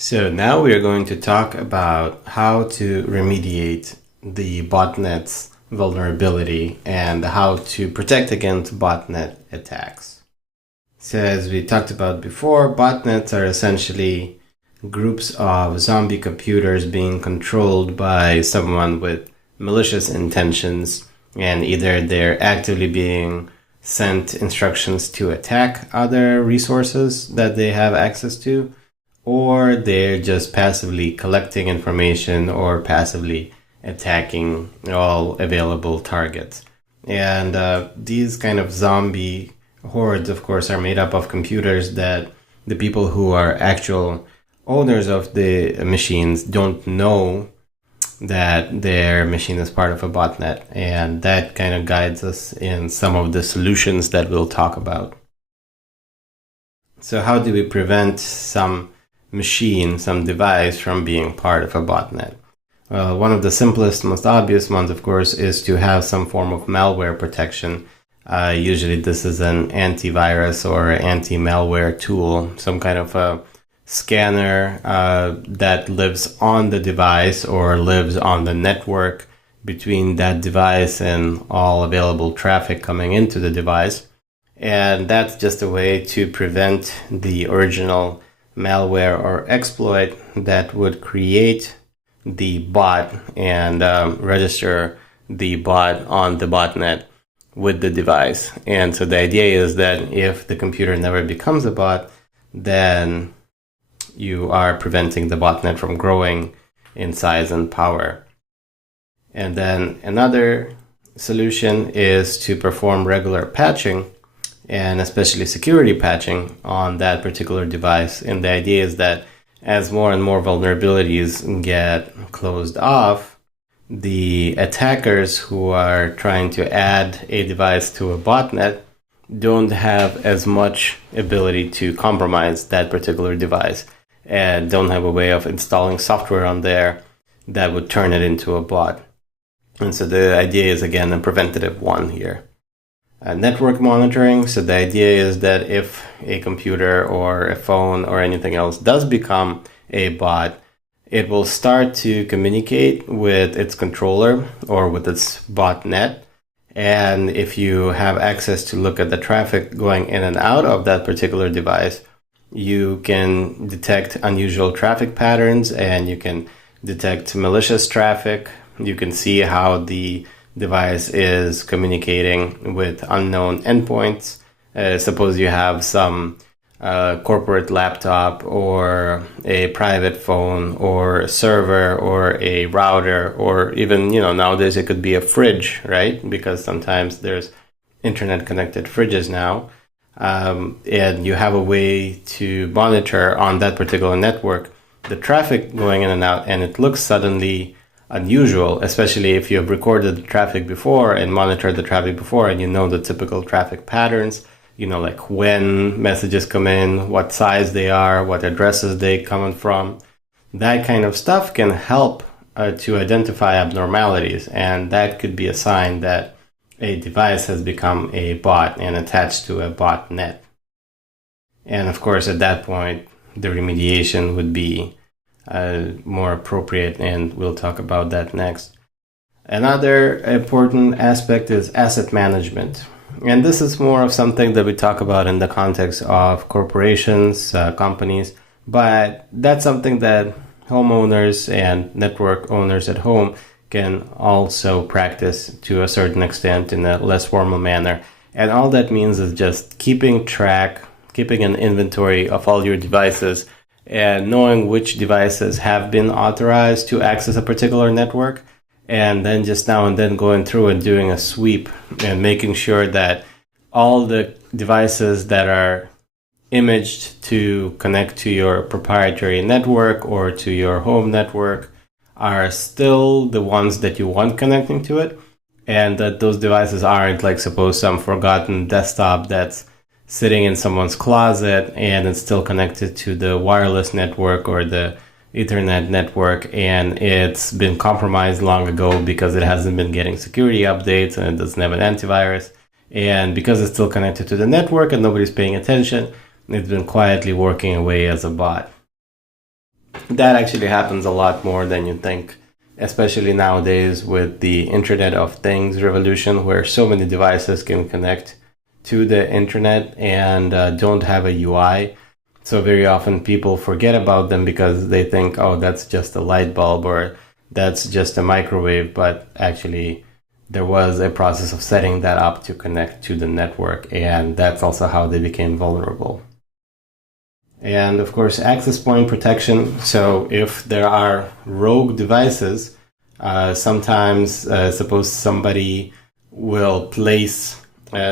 So now we are going to talk about how to remediate the botnets vulnerability and how to protect against botnet attacks. So as we talked about before, botnets are essentially groups of zombie computers being controlled by someone with malicious intentions, and either they're actively being sent instructions to attack other resources that they have access to, or they're just passively collecting information or passively attacking all available targets. And these kind of zombie hordes, of course, are made up of computers that the people who are actual owners of the machines don't know that their machine is part of a botnet. And that kind of guides us in some of the solutions that we'll talk about. So how do we prevent some machine, some device from being part of a botnet? One of the simplest, most obvious ones, of course, is to have some form of malware protection. Usually this is an antivirus or anti-malware tool, some kind of a scanner that lives on the device or lives on the network between that device and all available traffic coming into the device. And that's just a way to prevent the original malware or exploit that would create the bot and register the bot on the botnet with the device. And so the idea is that if the computer never becomes a bot, then you are preventing the botnet from growing in size and power. And then another solution is to perform regular patching, and especially security patching on that particular device. And the idea is that as more and more vulnerabilities get closed off, the attackers who are trying to add a device to a botnet don't have as much ability to compromise that particular device and don't have a way of installing software on there that would turn it into a bot. And so the idea is, again, a preventative one here. Network monitoring. So the idea is that if a computer or a phone or anything else does become a bot, it will start to communicate with its controller or with its botnet. And if you have access to look at the traffic going in and out of that particular device, you can detect unusual traffic patterns and you can detect malicious traffic. You can see how the device is communicating with unknown endpoints. Suppose you have some corporate laptop or a private phone or a server or a router, or even, nowadays it could be a fridge, right? Because sometimes there's internet connected fridges now. And you have a way to monitor on that particular network the traffic going in and out, and it looks suddenly unusual, especially if you have recorded the traffic before and monitored the traffic before, and you know the typical traffic patterns, like when messages come in, what size they are, what addresses they come from. That kind of stuff can help to identify abnormalities, and that could be a sign that a device has become a bot and attached to a botnet. And of course, at that point, the remediation would be more appropriate, and we'll talk about that next. Another important aspect is asset management. And this is more of something that we talk about in the context of corporations, companies, but that's something that homeowners and network owners at home can also practice to a certain extent in a less formal manner. And all that means is just keeping an inventory of all your devices and knowing which devices have been authorized to access a particular network, and then just now and then going through and doing a sweep and making sure that all the devices that are imaged to connect to your proprietary network or to your home network are still the ones that you want connecting to it, and that those devices aren't, like, suppose some forgotten desktop that's sitting in someone's closet and it's still connected to the wireless network or the Ethernet network, and it's been compromised long ago because it hasn't been getting security updates and it doesn't have an antivirus, and because it's still connected to the network and nobody's paying attention, it's been quietly working away as a bot. That actually happens a lot more than you think, especially nowadays with the Internet of Things revolution, where so many devices can connect to the internet and don't have a UI. So very often people forget about them because they think, oh, that's just a light bulb or that's just a microwave. But actually, there was a process of setting that up to connect to the network, and that's also how they became vulnerable. And of course, access point protection. So if there are rogue devices, sometimes suppose somebody will place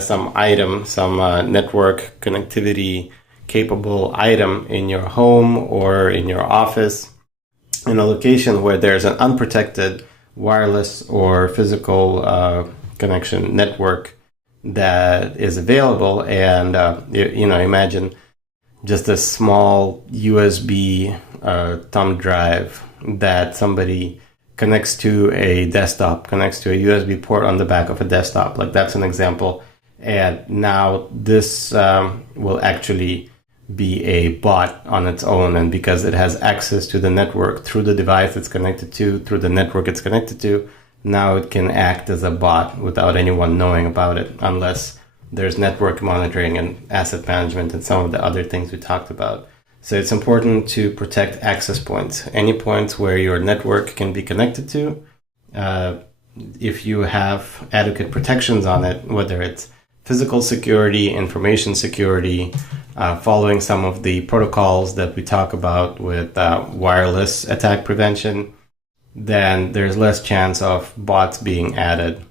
some item, some network connectivity capable item in your home or in your office in a location where there's an unprotected wireless or physical connection network that is available. And, imagine just a small USB thumb drive that somebody connects to a desktop, connects to a USB port on the back of a desktop. Like that's an example. And now this will actually be a bot on its own. And because it has access to the network through the device it's connected to, through the network it's connected to, now it can act as a bot without anyone knowing about it, unless there's network monitoring and asset management and some of the other things we talked about. So it's important to protect access points, any points where your network can be connected to. If you have adequate protections on it, whether it's physical security, information security, following some of the protocols that we talk about with wireless attack prevention, then there's less chance of bots being added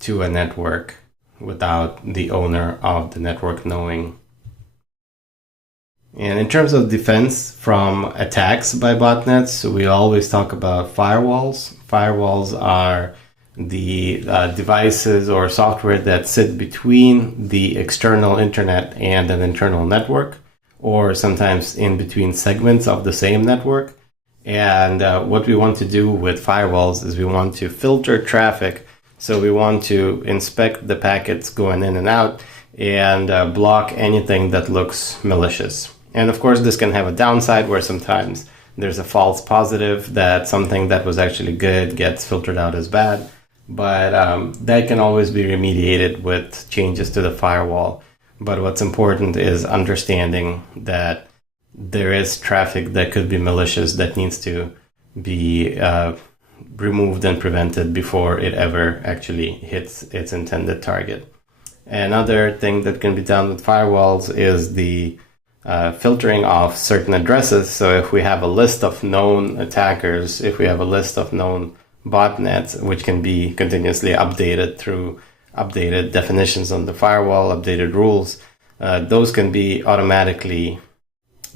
to a network without the owner of the network knowing. And in terms of defense from attacks by botnets, we always talk about firewalls. Firewalls are the devices or software that sit between the external internet and an internal network, or sometimes in between segments of the same network. And what we want to do with firewalls is we want to filter traffic. So we want to inspect the packets going in and out and block anything that looks malicious. And of course, this can have a downside where sometimes there's a false positive that something that was actually good gets filtered out as bad. But that can always be remediated with changes to the firewall. But what's important is understanding that there is traffic that could be malicious that needs to be removed and prevented before it ever actually hits its intended target. Another thing that can be done with firewalls is the filtering of certain addresses. So if we have a list of known attackers, if we have a list of known botnets, which can be continuously updated through updated definitions on the firewall, updated rules, those can be automatically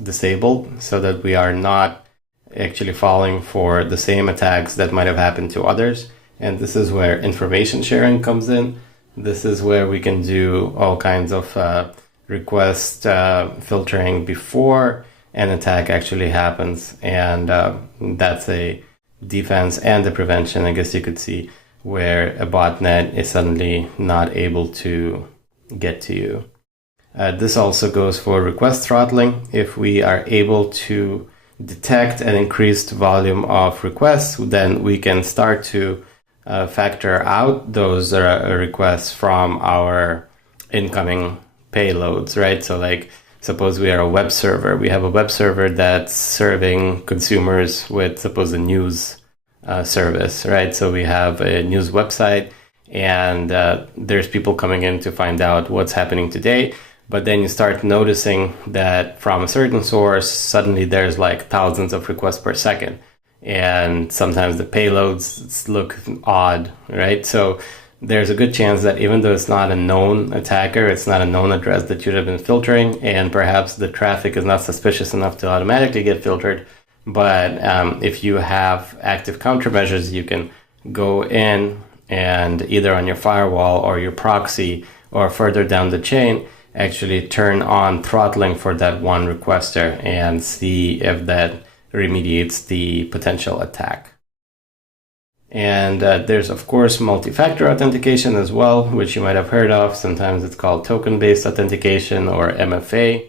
disabled so that we are not actually falling for the same attacks that might have happened to others. And this is where information sharing comes in. This is where we can do all kinds of request filtering before an attack actually happens. And that's a defense and the prevention, I guess you could see, where a botnet is suddenly not able to get to you. This also goes for request throttling. If we are able to detect an increased volume of requests, then we can start to factor out those requests from our incoming payloads, right? So like, suppose we are a web server. We have a web server that's serving consumers with, suppose, a news service, right? So we have a news website and there's people coming in to find out what's happening today. But then you start noticing that from a certain source, suddenly there's like thousands of requests per second. And sometimes the payloads look odd, right? So there's a good chance that even though it's not a known attacker, it's not a known address that you'd have been filtering, and perhaps the traffic is not suspicious enough to automatically get filtered. But if you have active countermeasures, you can go in and either on your firewall or your proxy or further down the chain, actually turn on throttling for that one requester and see if that remediates the potential attack. And there's, of course, multi-factor authentication as well, which you might have heard of. Sometimes it's called token-based authentication or MFA.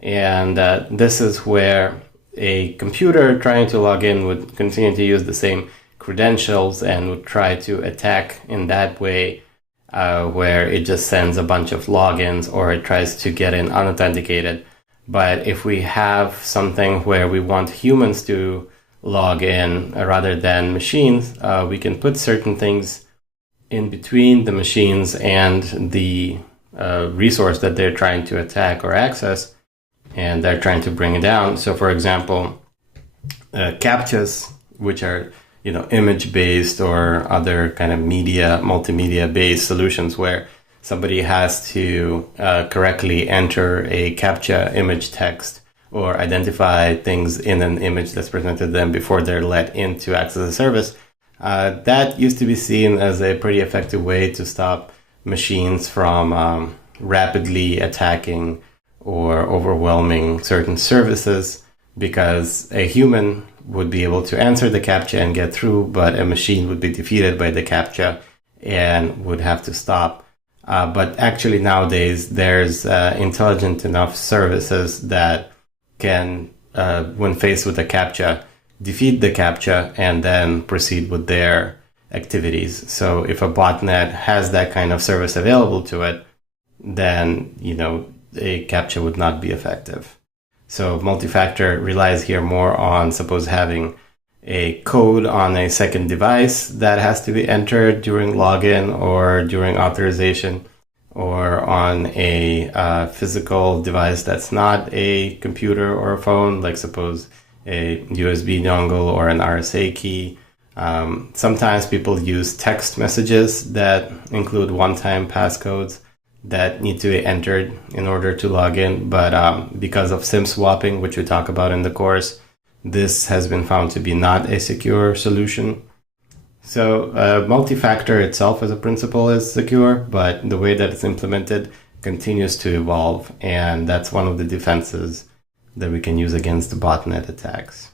And this is where a computer trying to log in would continue to use the same credentials and would try to attack in that way, where it just sends a bunch of logins or it tries to get in unauthenticated. But if we have something where we want humans to log in rather than machines, we can put certain things in between the machines and the resource that they're trying to attack or access, and they're trying to bring it down. So, for example, CAPTCHAs, which are image-based or other kind of multimedia-based solutions where somebody has to correctly enter a CAPTCHA image text or identify things in an image that's presented to them before they're let in to access the service. That used to be seen as a pretty effective way to stop machines from rapidly attacking or overwhelming certain services, because a human would be able to answer the CAPTCHA and get through, but a machine would be defeated by the CAPTCHA and would have to stop. But actually nowadays there's intelligent enough services that can, when faced with a CAPTCHA, defeat the CAPTCHA and then proceed with their activities. So if a botnet has that kind of service available to it, then a CAPTCHA would not be effective. So multi-factor relies here more on, suppose, having a code on a second device that has to be entered during login or during authorization, or on a physical device that's not a computer or a phone, like suppose a USB dongle or an RSA key. Sometimes people use text messages that include one-time passcodes that need to be entered in order to log in. But because of SIM swapping, which we talk about in the course, this has been found to be not a secure solution. So multi-factor itself as a principle is secure, but the way that it's implemented continues to evolve. And that's one of the defenses that we can use against the botnet attacks.